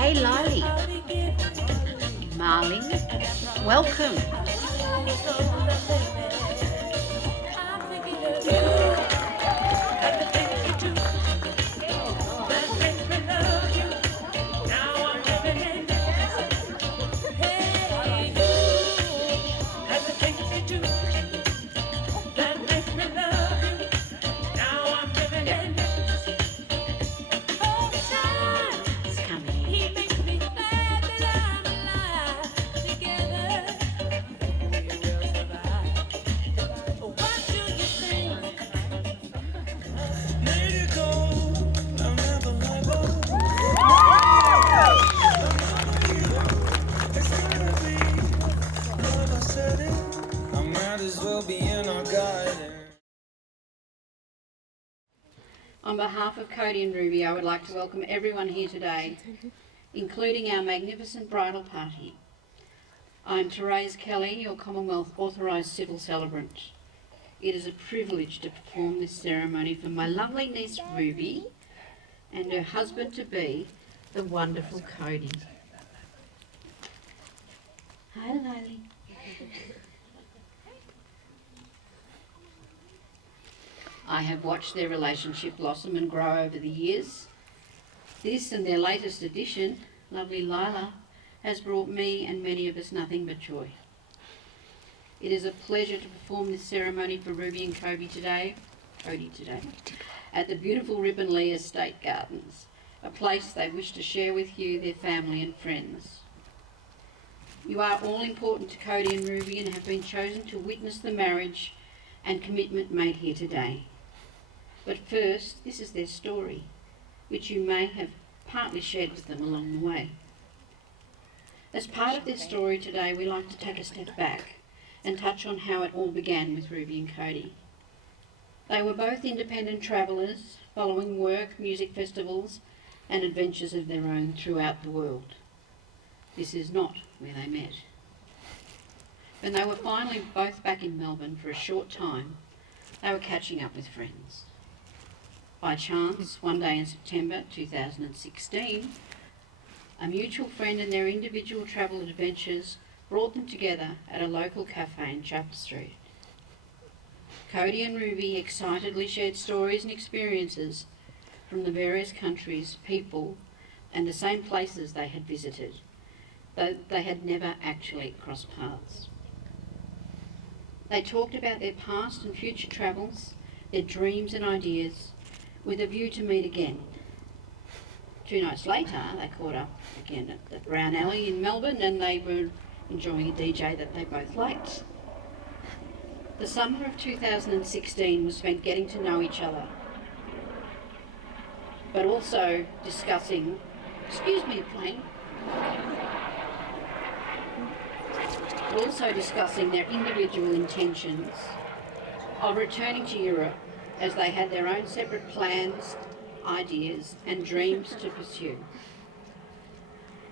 Hey Lily, Marley, welcome. Come here. On behalf of Cody and Ruby, I would like to welcome everyone here today, including our magnificent bridal party. I'm Therese Kelly, your Commonwealth Authorised Civil Celebrant. It is a privilege to perform this ceremony for my lovely niece Ruby and her husband-to-be, the wonderful Cody. Hi, Lily. I have watched their relationship blossom and grow over the years. This and their latest addition, lovely Lila, has brought me and many of us nothing but joy. It is a pleasure to perform this ceremony for Ruby and Cody today, at the beautiful Ripponlea Estate Gardens, a place they wish to share with you, their family and friends. You are all important to Cody and Ruby and have been chosen to witness the marriage and commitment made here today. But first, this is their story, which you may have partly shared with them along the way. As part of their story today, we like to take a step back and touch on how it all began with Ruby and Cody. They were both independent travellers, following work, music festivals and adventures of their own throughout the world. This is not where they met. When they were finally both back in Melbourne for a short time, they were catching up with friends. By chance, one day in September 2016, a mutual friend and their individual travel adventures brought them together at a local cafe in Chapel Street. Cody and Ruby excitedly shared stories and experiences from the various countries, people, and the same places they had visited, though they had never actually crossed paths. They talked about their past and future travels, their dreams and ideas, with a view to meet again. 2 nights later, they caught up again at the Brown Alley in Melbourne and they were enjoying a DJ that they both liked. The summer of 2016 was spent getting to know each other, but also discussing, their individual intentions of returning to Europe as they had their own separate plans, ideas and dreams to pursue.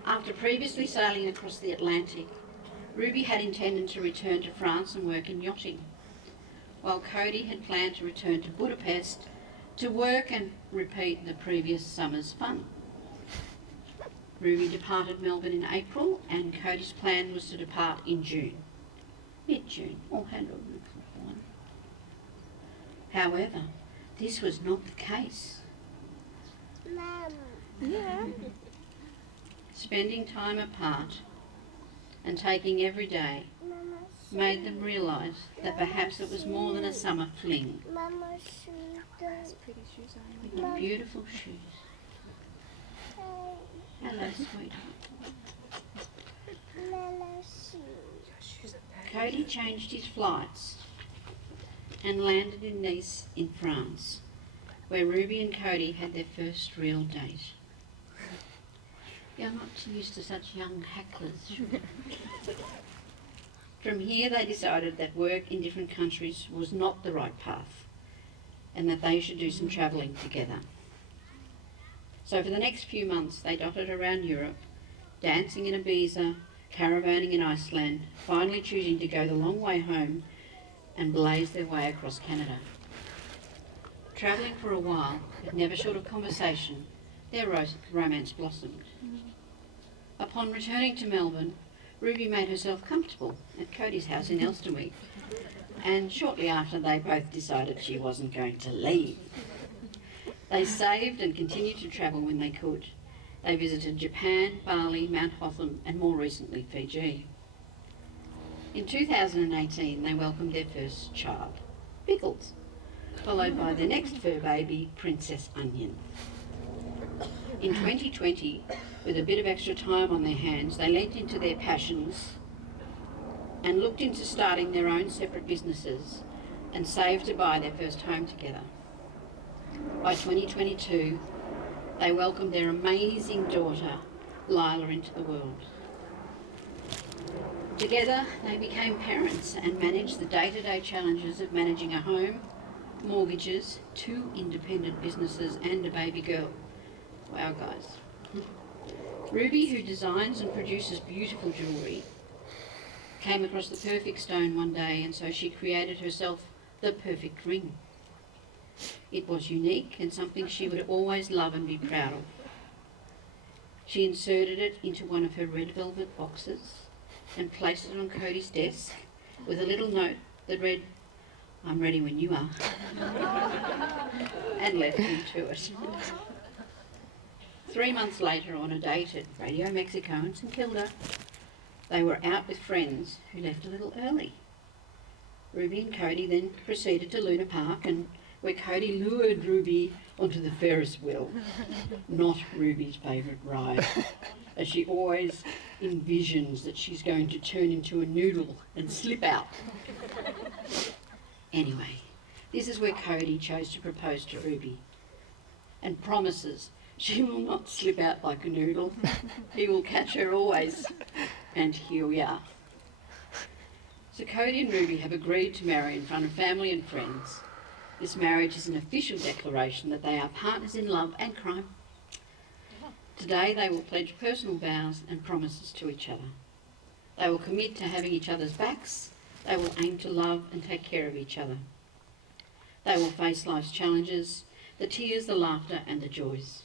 After previously sailing across the Atlantic, Ruby had intended to return to France and work in yachting, while Cody had planned to return to Budapest to work and repeat the previous summer's fun. Ruby departed Melbourne in April and Cody's plan was to depart in June, mid-June, all hand on the one. However, this was not the case. Mum. Yeah. Spending time apart and taking every day made them realise that perhaps it was more than a summer fling. Mama's shoes. Pretty shoes on. With the beautiful shoes. Hello, sweetheart. Mama's shoes. Cody changed his flights and landed in Nice in France, where Ruby and Cody had their first real date. You're not used to such young hecklers. From here they decided that work in different countries was not the right path and that they should do some travelling together. So for the next few months they dotted around Europe, dancing in Ibiza, caravanning in Iceland, finally choosing to go the long way home and blaze their way across Canada. Travelling for a while, but never short of conversation, their romance blossomed. Upon returning to Melbourne, Ruby made herself comfortable at Cody's house in Elstonwick, and shortly after they both decided she wasn't going to leave. They saved and continued to travel when they could. They visited Japan, Bali, Mount Hotham, and more recently Fiji. In 2018, they welcomed their first child, Pickles, followed by their next fur baby, Princess Onion. In 2020, with a bit of extra time on their hands, they leant into their passions and looked into starting their own separate businesses and saved to buy their first home together. By 2022, they welcomed their amazing daughter, Lila, into the world. Together, they became parents and managed the day-to-day challenges of managing a home, mortgages, 2 independent businesses and a baby girl. Wow, guys. Ruby, who designs and produces beautiful jewellery, came across the perfect stone one day, and so she created herself the perfect ring. It was unique and something she would always love and be proud of. She inserted it into one of her red velvet boxes and placed it on Cody's desk with a little note that read, "I'm ready when you are," and left him to it. 3 months later, on a date at Radio Mexico in St Kilda, they were out with friends who left a little early. Ruby and Cody then proceeded to Luna Park, and where Cody lured Ruby onto the Ferris wheel, not Ruby's favourite ride, as she always envisions that she's going to turn into a noodle and slip out. Anyway, this is where Cody chose to propose to Ruby and promises she will not slip out like a noodle. He will catch her always. And here we are. So Cody and Ruby have agreed to marry in front of family and friends. This marriage is an official declaration that they are partners in love and crime. Today they will pledge personal vows and promises to each other. They will commit to having each other's backs. They will aim to love and take care of each other. They will face life's challenges, the tears, the laughter and the joys.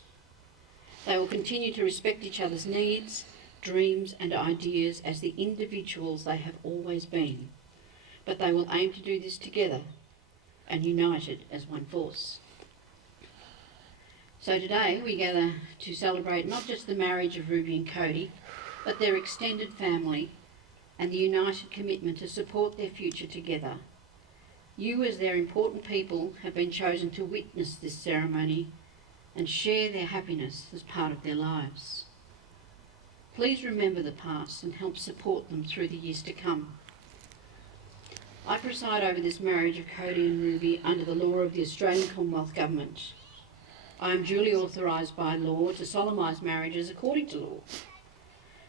They will continue to respect each other's needs, dreams and ideas as the individuals they have always been. But they will aim to do this together and united as one force. So today we gather to celebrate not just the marriage of Ruby and Cody, but their extended family and the united commitment to support their future together. You, as their important people, have been chosen to witness this ceremony and share their happiness as part of their lives. Please remember the past and help support them through the years to come. I preside over this marriage of Cody and Ruby under the law of the Australian Commonwealth Government. I am duly authorised by law to solemnise marriages according to law.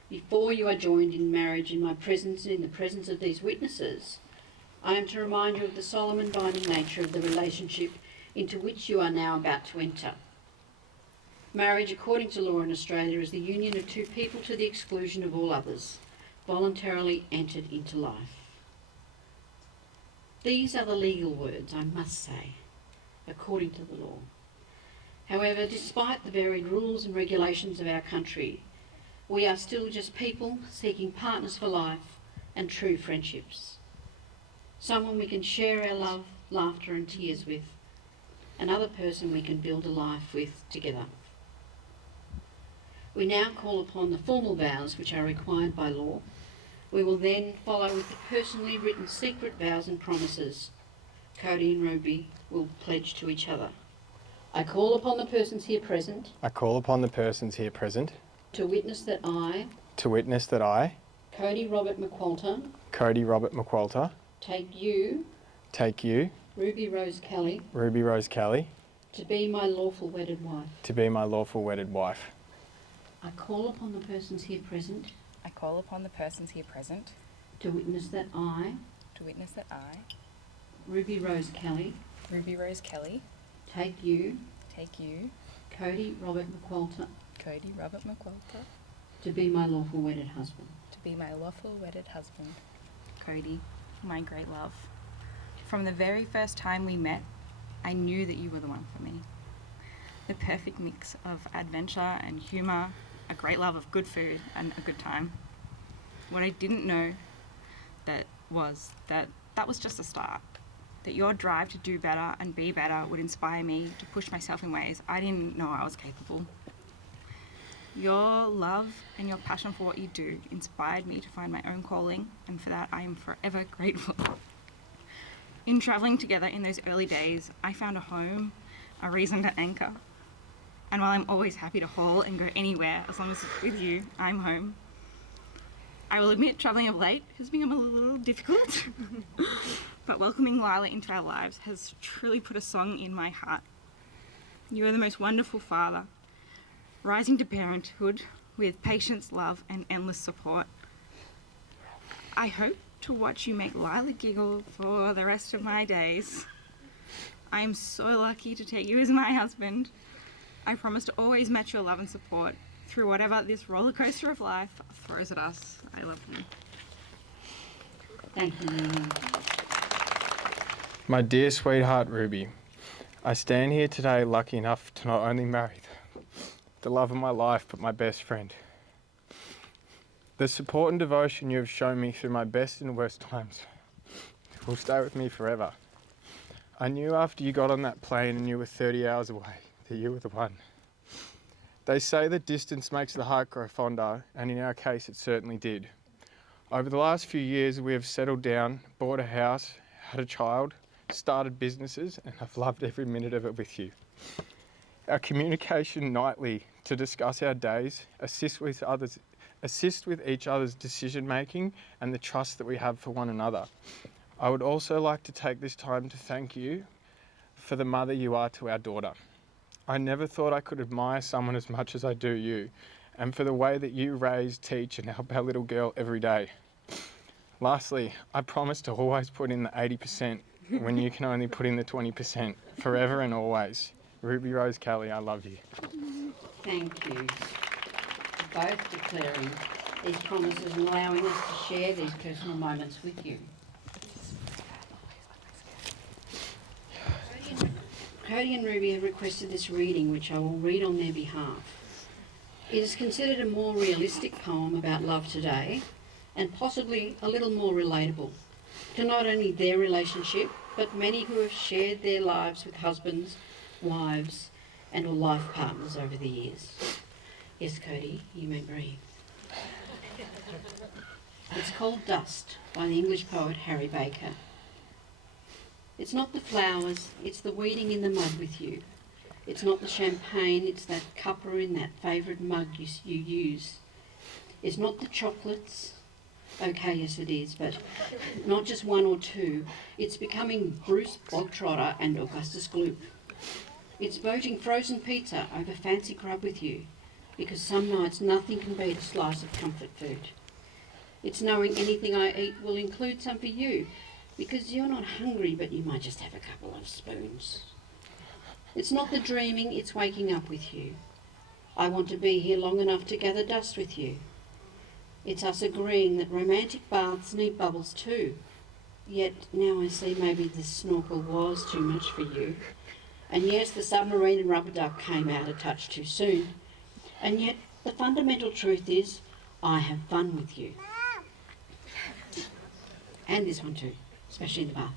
Before you are joined in marriage in my presence and in the presence of these witnesses, I am to remind you of the solemn and binding nature of the relationship into which you are now about to enter. Marriage, according to law in Australia, is the union of 2 people to the exclusion of all others, voluntarily entered into life. These are the legal words, I must say, according to the law. However, despite the varied rules and regulations of our country, we are still just people seeking partners for life and true friendships. Someone we can share our love, laughter and tears with. Another person we can build a life with together. We now call upon the formal vows which are required by law. We will then follow with the personally written secret vows and promises Cody and Ruby will pledge to each other. I call upon the persons here present. I call upon the persons here present. To witness that I. To witness that I. Cody Robert McQualter. Cody Robert McQualter. Take you. Take you. Ruby Rose Kelly. Ruby Rose Kelly. To be my lawful wedded wife. To be my lawful wedded wife. I call upon the persons here present. I call upon the persons here present. To witness that I. To witness that I. Ruby Rose Kelly. Ruby Rose Kelly. Take you. Take you. Cody Robert McQualter. Cody Robert McQualter. To be my lawful wedded husband. To be my lawful wedded husband. Cody, my great love. From the very first time we met, I knew that you were the one for me. The perfect mix of adventure and humour, a great love of good food and a good time. What I didn't know that was just a start. That your drive to do better and be better would inspire me to push myself in ways I didn't know I was capable. Your love and your passion for what you do inspired me to find my own calling, and for that I am forever grateful. In travelling together in those early days, I found a home, a reason to anchor. And while I'm always happy to haul and go anywhere as long as it's with you, I'm home. I will admit travelling of late has become a little difficult, but welcoming Lila into our lives has truly put a song in my heart. You are the most wonderful father, rising to parenthood with patience, love, and endless support. I hope to watch you make Lila giggle for the rest of my days. I am so lucky to take you as my husband. I promise to always match your love and support through whatever this roller coaster of life throws at us. I love you. Thank you. My dear sweetheart Ruby, I stand here today lucky enough to not only marry the love of my life, but my best friend. The support and devotion you have shown me through my best and worst times will stay with me forever. I knew after you got on that plane and you were 30 hours away that you were the one. They say that distance makes the heart grow fonder, and in our case it certainly did. Over the last few years we have settled down, bought a house, had a child, started businesses, and I've loved every minute of it with you. Our communication nightly to discuss our days, assist with each other's decision making, and the trust that we have for one another. I would also like to take this time to thank you for the mother you are to our daughter. I never thought I could admire someone as much as I do you, and for the way that you raise, teach, and help our little girl every day. Lastly, I promise to always put in the 80% when you can only put in the 20%, forever and always. Ruby Rose Kelly, I love you. Thank you for both declaring these promises and allowing us to share these personal moments with you. Cody and Ruby have requested this reading, which I will read on their behalf. It is considered a more realistic poem about love today, and possibly a little more relatable to not only their relationship, but many who have shared their lives with husbands, wives, and or life partners over the years. Yes, Cody, you may breathe. It's called Dust by the English poet Harry Baker. It's not the flowers, it's the weeding in the mud with you. It's not the champagne, it's that cuppa in that favourite mug you use. It's not the chocolates. Okay, yes it is, but not just one or two. It's becoming Bruce Bogtrotter and Augustus Gloop. It's voting frozen pizza over fancy grub with you, because some nights nothing can beat a slice of comfort food. It's knowing anything I eat will include some for you, because you're not hungry, but you might just have a couple of spoons. It's not the dreaming, it's waking up with you. I want to be here long enough to gather dust with you. It's us agreeing that romantic baths need bubbles too. Yet now I see maybe this snorkel was too much for you. And yes, the submarine and rubber duck came out a touch too soon. And yet the fundamental truth is, I have fun with you. And this one too, especially in the bath.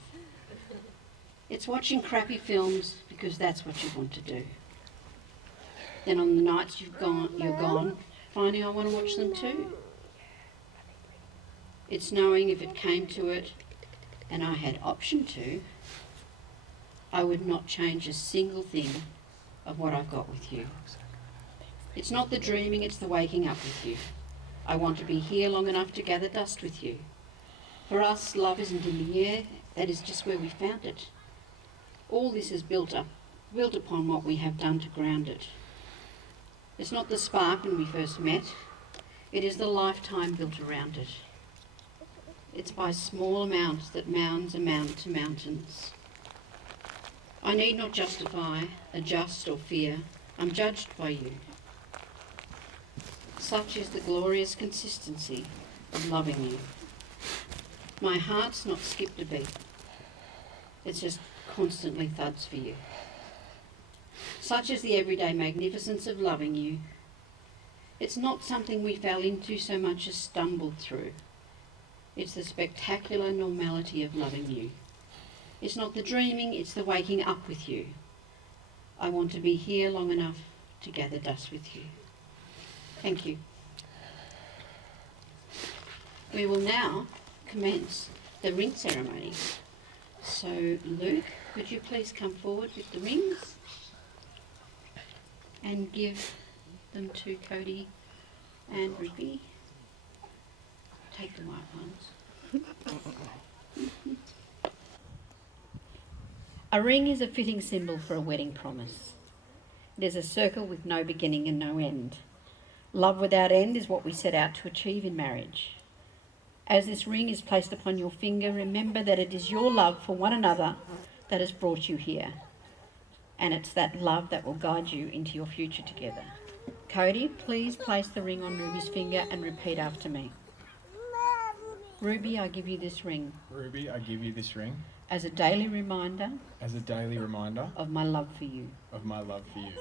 It's watching crappy films because that's what you want to do. Then on the nights you're gone, finding I want to watch them too. It's knowing if it came to it and I had option to, I would not change a single thing of what I've got with you. It's not the dreaming, it's the waking up with you. I want to be here long enough to gather dust with you. For us, love isn't in the air, that is just where we found it. All this is built upon what we have done to ground it. It's not the spark when we first met, it is the lifetime built around it. It's by small amounts that mounds amount to mountains. I need not justify, adjust or fear, I'm judged by you. Such is the glorious consistency of loving you. My heart's not skipped a beat. It's just constantly thuds for you. Such is the everyday magnificence of loving you. It's not something we fell into so much as stumbled through. It's the spectacular normality of loving you. It's not the dreaming, it's the waking up with you. I want to be here long enough to gather dust with you. Thank you. We will now commence the ring ceremony. So, Luke, could you please come forward with the rings and give them to Cody and Ruby? Take the white ones. A ring is a fitting symbol for a wedding promise. It is a circle with no beginning and no end. Love without end is what we set out to achieve in marriage. As this ring is placed upon your finger, remember that it is your love for one another that has brought you here. And it's that love that will guide you into your future together. Cody, please place the ring on Ruby's finger and repeat after me. Ruby, I give you this ring Ruby, I give you this ring as a daily reminder as a daily reminder of my love for you. of my love for you.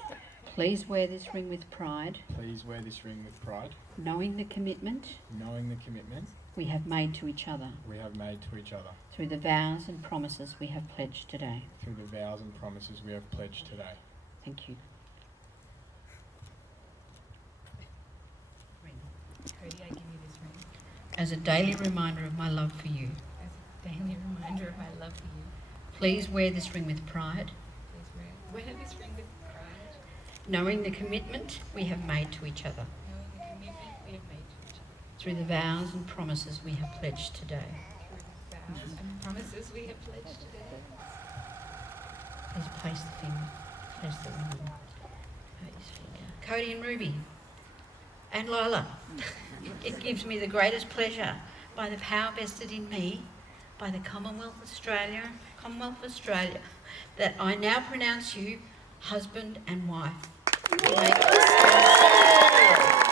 Please wear this ring with pride, Please wear this ring with pride, knowing the commitment knowing the commitment we have made to each other we have made to each other through the vows and promises we have pledged today. through the vows and promises we have pledged today. Thank you. Cody, I give you this ring As a daily reminder of my love for you, as a daily reminder of my love for you. please wear this ring with pride, Please wear this ring with pride, knowing the commitment we have made to each other knowing the commitment we have made to each other through the vows and promises we have pledged today. through the vows and promises we have pledged today. Please place the ring on Cody's finger. Cody and Ruby and Lila, it gives me the greatest pleasure, by the power vested in me by the Commonwealth of Australia, that I now pronounce you husband and wife. You may kiss.